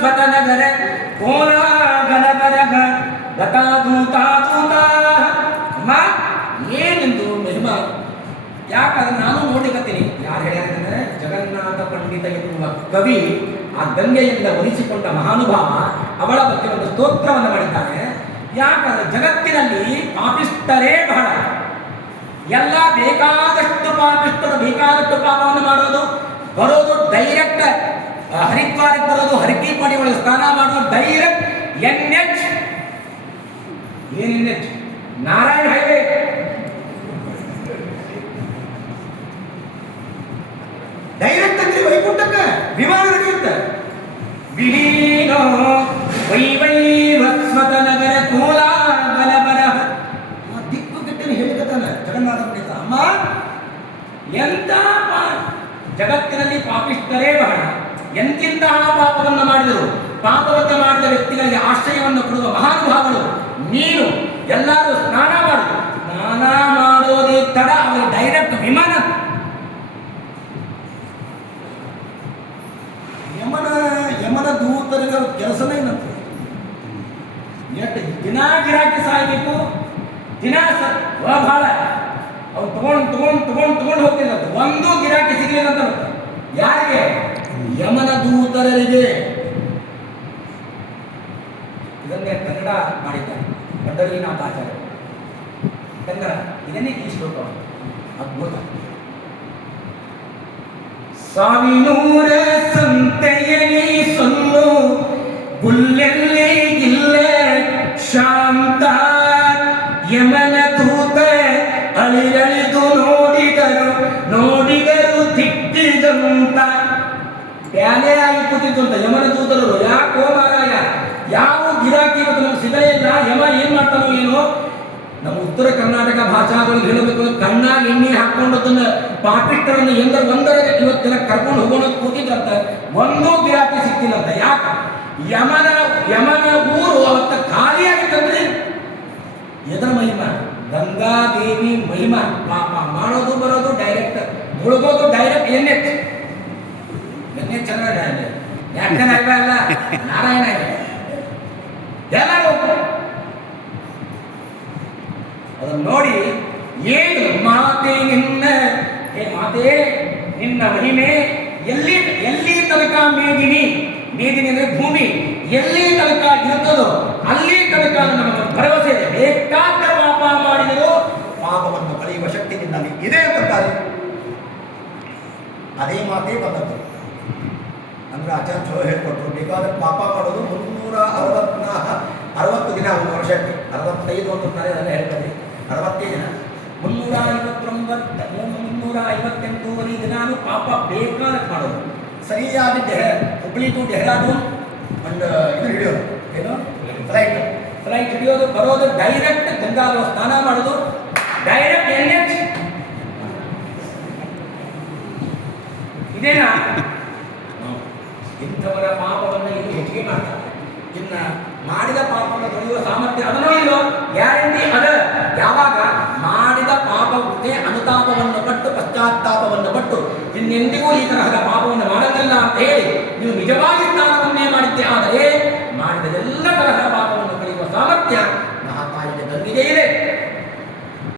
ಸ್ವತನಗರ ಕೋಲಾಗಲಗರಗ ಗತಾದೂತಾದೂತ. ಅಮ್ಮ ಏನೆಂದು ಮಹಿಮಾ, ಯಾಕಂದ್ರೆ ನಾನು ನೋಡ್ಲಿಕ್ಕತ್ತೀನಿ. ಯಾರು ಹೇಳ್ಯಾರಂದ್ರೆ ಜಗನ್ನಾಥ ಪಂಡಿತ ಎನ್ನುವ ಕವಿ ಆ ಗಂಗೆಯಿಂದ ಒಲಿಸಿಕೊಂಡ ಮಹಾನುಭಾವ ಅವಳ ಬಗ್ಗೆ ಒಂದು ಸ್ತೋತ್ರವನ್ನು ಮಾಡಿದ್ದಾನೆ. ಯಾಕಂದ್ರೆ ಜಗತ್ತಿನಲ್ಲಿ ಪಾಪಿಷ್ಟರೇ ಬಹಳ. ಎಲ್ಲ ಬೇಕಾದಷ್ಟು ಪಾಪಿಷ್ಟರು ಬೇಕಾದಷ್ಟು ಪಾಪವನ್ನು ಮಾಡೋದು, ಬರೋದು ಡೈರೆಕ್ಟ್ ಹರಿದ್ವಾರಕ್ಕೆ ಬರೋದು, ಹರಕೀಪಡಿ ಒಳಗೆ ಸ್ನಾನ ಮಾಡೋದು ಡೈರೆಕ್ಟ್ NH. ಏನು NH? ನಾರಾಯಣ ಹೈವೇ. ಡೈರೆಕ್ಟ್ ಅಂದ್ರೆ ವೈಕುಂಠಕ್ಕೆ ವಿಮಾನ ನಡೆಯುತ್ತೆ. ವಿಲೀನೋ ವೈವೈವಸ್ವತ ನಗರ ಕೋಲಾಗಲಬರ. ದಿಕ್ಕು ಗಿಟ್ಟನ್ನು ಹೇಳಿಕತ್ತಾನ ಜಗನ್ನಾಥ ಪಂಡಿತ. ಅಮ್ಮ ಎಂತ ಜಗತ್ತಿನಲ್ಲಿ ಪಾಪಿಷ್ಟರೇ ಬಹಳ. ಎಂತಿಂತಹ ಪಾಪವನ್ನು ಮಾಡಿದರು, ಪಾಪವನ್ನು ಮಾಡಿದ ವ್ಯಕ್ತಿಗಳಿಗೆ ಆಶ್ರಯವನ್ನು ಕೊಡುವ ಮಹಾನುಭಾವರು ನೀನು. ಎಲ್ಲರೂ ಸ್ನಾನ ಮಾಡುದು, ಸ್ನಾನ ಮಾಡೋದೇ ತಡ ಅವರು ಡೈರೆಕ್ಟ್ ವಿಮಾನ. ಯಮನ ದೂತರಿಗೆ ಕೆಲಸನೇ ಏನಂತೆ, ಎಷ್ಟು ದಿನ ಗಿರಾಕಿ ಸಾಯ್ಬೇಕು, ದಿನ ಬಹಳ ಅವ್ರು ತಗೊಂಡು ಹೋಗ್ತಿದ್ದ. ಒಂದು ಗಿರಾಕಿ ಸಿಗಲಿಲ್ಲ ಅಂತ. ಯಾರಿಗೆ? ಯಮನ ದೂತರಿಗೆ. ಇದನ್ನೇ ಕನ್ನಡ ಮಾಡಿದ್ದಾರೆ ಪಂಡರೀನಾಥ ಆಚಾರ್ಯ. ಕನ್ನಡ ಇದನ್ನೇ ಈ ಶ್ಲೋಕ ಅದ್ಭುತ. ಸಾವಿನೂರ ಸಂತೆಯಲಿ ಸೊಲ್ಲು ಗುಲ್ಲೆಲ್ಲೇ ಇಲ್ಲ ಶಾಂತ. ಯಮನ ದೂತ ಅಳಿರಳಿದು ನೋಡಿದರು ದಿಟ್ಟಿದಂತ. ಬ್ಯಾಲೆ ಆಗಿ ಕೂತಿದ್ದು ಅಂತ ಯಮನ ದೂತರು. ಯಾಕೋ ಮಾರಾಯ, ಯಾವ ಗಿರಾಕಿ ಇವತ್ತು ನಮ್ಗೆ ಸಿಗಲೇ ಇಲ್ಲ. ಯಮ ಏನ್ ಮಾಡ್ತಾನೋ ಏನೋ. ನಮ್ಮ ಉತ್ತರ ಕರ್ನಾಟಕ ಭಾಷಾದಲ್ಲಿ ಹೇಳಬೇಕು, ಕಣ್ಣಾಗಿ ಎಣ್ಣೆ ಹಾಕೊಂಡದನ್ನ ಪಾಪಿಷ್ಟರನ್ನು ಒಂದರ ಇವತ್ತಿನ ಕರ್ಕೊಂಡು ಹೋಗೋಣ ಕೂತಿದ್ರಂತ. ಒಂದೂ ಗಿರಾಕಿ ಸಿಕ್ತಿಲ್ಲಂತ. ಯಾಕ? ಯಮನ ಊರು ಅವತ್ತ ಖಾಲಿಯಾಗಿತ್ತಂದ್ರೆ ಎದರ ಮಹಿಮಾ? ಗಂಗಾದೇವಿ ಮಹಿಮಾ. ಪಾಪ ಮಾಡೋದು ಬರೋದು ಡೈರೆಕ್ಟ್, ಮುಳುಗೋದು ಡೈರೆಕ್ಟ್ NH. ಚಂದ್ರ ಯಾಕಂದ್ರೆ ಅಲ್ಲ ನಾರಾಯಣ ಎಲ್ಲರೂ ಅದನ್ನು ನೋಡಿ ಏನು ಮಾತೆ ನಿನ್ನ, ಹೇ ಮಾತೆ ನಿನ್ನ ಮಹಿಮೆ ಎಲ್ಲಿ ತನಕ ಮೇದಿನಿ ಅಂದ್ರೆ ಭೂಮಿ ಎಲ್ಲಿ ತನಕ ಇರುತ್ತದೋ ಅಲ್ಲಿ ತನಕ ನಮ್ಮ ಭರವಸೆ ಇದೆ. ಬೇಕಾದ ಪಾಪ ಮಾಡಿದರೂ ಪಾಪವನ್ನು ಕಳೆಯುವ ಶಕ್ತಿ ನಿನ್ನಲ್ಲಿ ಇದೆ ಅಂತಾರೆ. ಅದೇ ಮಾತೇ ಬಂದದ್ದು. ಅಂದ್ರೆ ಆಚಾರ್ಯ ಚಲೋ ಹೇಳ್ಕೊಟ್ರು, ಬೇಕಾದ ಪಾಪ ಮಾಡೋದು 360 ದಿನ, ಒಂದು ವರ್ಷಕ್ಕೆ 65 ಅಂತಾರೆ. ಅದೆಲ್ಲ ಹೇಳ್ತಾರೆ 65 ದಿನ, 358 ದಿನಾನು ಪಾಪ ಬೇಕಾದ ಮಾಡೋದು. ಸರಿಯಾದ ಹುಬ್ಳಿ ಟು ಡೆಹ್ರಾಡೂನ್ ಒಂದು ಇದು ಹಿಡಿಯೋದು, ಏನು ಫ್ಲೈಟ್ ಹಿಡಿಯೋದು, ಬರೋದು ಡೈರೆಕ್ಟ್ ಗಂಗಾಲು ಸ್ನಾನ ಮಾಡೋದು ಡೈರೆಕ್ಟ್ NH. ಇದೇನಾ? ಇಂಥವರ ಪಾಪವನ್ನು ಇದು ಹೆಚ್ಚಿಗೆ ಮಾಡ್ತಾರೆ. ಇನ್ನ ಮಾಡಿದ ಪಾಪವನ್ನು ತೊಳೆಯುವ ಸಾಮರ್ಥ್ಯ ಅದನ್ನೋ ಇಲ್ಲೋ ಗ್ಯಾರಂಟಿ ಅದ. ಯಾವಾಗ ಮಾಡಿದ ಪಾಪಕ್ಕೆ ಅನುತಾಪವನ್ನು ಪಟ್ಟು ಪಶ್ಚಾತ್ತಾಪವನ್ನು ಪಟ್ಟು ಇನ್ನೆಂದಿಗೂ ಈ ತರಹದ ಪಾಪವನ್ನು ಮಾಡೋದಿಲ್ಲ ಅಂತ ಹೇಳಿ ನೀವು ನಿಜವಾಗಿ ಸ್ನಾನವನ್ನೇ ಮಾಡಿದ್ದೆ. ಆದರೆ ಮಾಡಿದ ಎಲ್ಲ ತರಹದ ಪಾಪವನ್ನು ಕಳೆಯುವ ಸಾಮರ್ಥ್ಯ ಮಹಾತಾಯಿಗೆ ಗಂಗೆಗೆ ಇದೆ.